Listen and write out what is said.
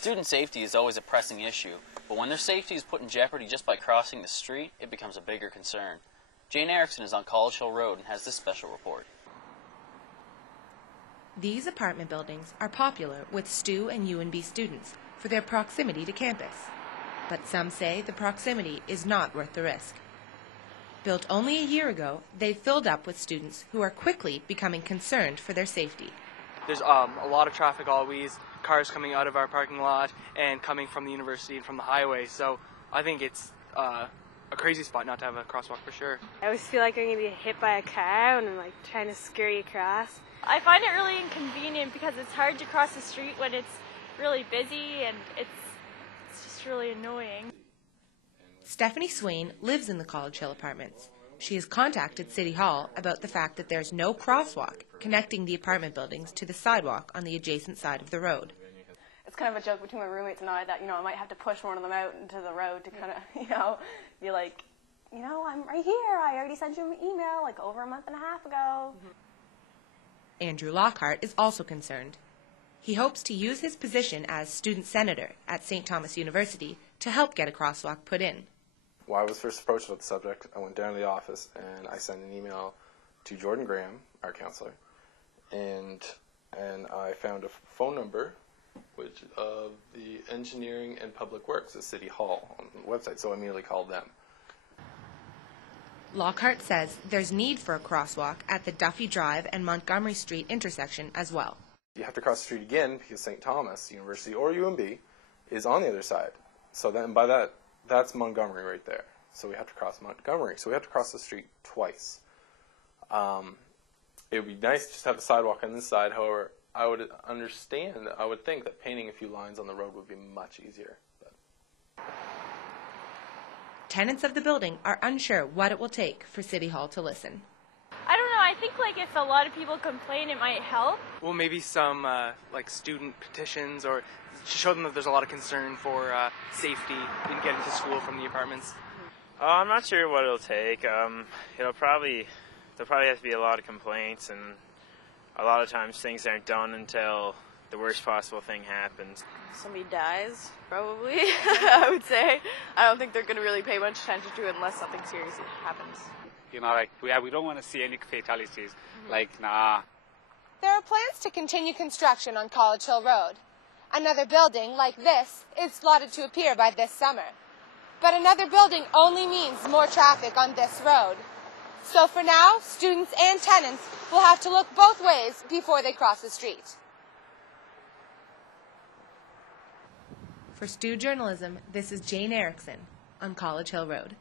Student safety is always a pressing issue, but when their safety is put in jeopardy just by crossing the street, it becomes a bigger concern. Jane Erickson is on College Hill Road and has this special report. These apartment buildings are popular with STU and UNB students for their proximity to campus. But some say the proximity is not worth the risk. Built only a year ago, they've filled up with students who are quickly becoming concerned for their safety. There's a lot of traffic always, cars coming out of our parking lot and coming from the university and from the highway, so I think it's a crazy spot not to have a crosswalk for sure. I always feel like I'm going to get hit by a car and I'm like trying to scurry across. I find it really inconvenient because it's hard to cross the street when it's really busy and it's just really annoying. Stephanie Swain lives in the College Hill apartments. She has contacted City Hall about the fact that there's no crosswalk connecting the apartment buildings to the sidewalk on the adjacent side of the road. It's kind of a joke between my roommates and I that, I might have to push one of them out into the road to kind of, be like, I'm right here. I already sent you an email like over a month and a half ago. Andrew Lockhart is also concerned. He hopes to use his position as student senator at St. Thomas University to help get a crosswalk put in. When I was first approached about the subject, I went down to the office and I sent an email to Jordan Graham, our counselor, and I found a phone number which of the Engineering and Public Works at City Hall on the website, so I immediately called them. Lockhart says there's need for a crosswalk at the Duffy Drive and Montgomery Street intersection as well. You have to cross the street again because St. Thomas University or UNB is on the other side. So then by that's Montgomery right there. So we have to cross Montgomery. So we have to cross the street twice. It would be nice just to have a sidewalk on this side. However, I would think that painting a few lines on the road would be much easier. Tenants of the building are unsure what it will take for City Hall to listen. I don't know, I think if a lot of people complain, it might help. Well, maybe some student petitions or show them that there's a lot of concern for safety in getting to school from the apartments. I'm not sure what it'll take. There'll probably have to be a lot of complaints, and a lot of times things aren't done until the worst possible thing happens. Somebody dies, probably, I would say. I don't think they're going to really pay much attention to it unless something serious happens. We don't want to see any fatalities. Nah. There are plans to continue construction on College Hill Road. Another building like this is slotted to appear by this summer. But another building only means more traffic on this road. So for now, students and tenants will have to look both ways before they cross the street. For STU Journalism, this is Jane Erickson on College Hill Road.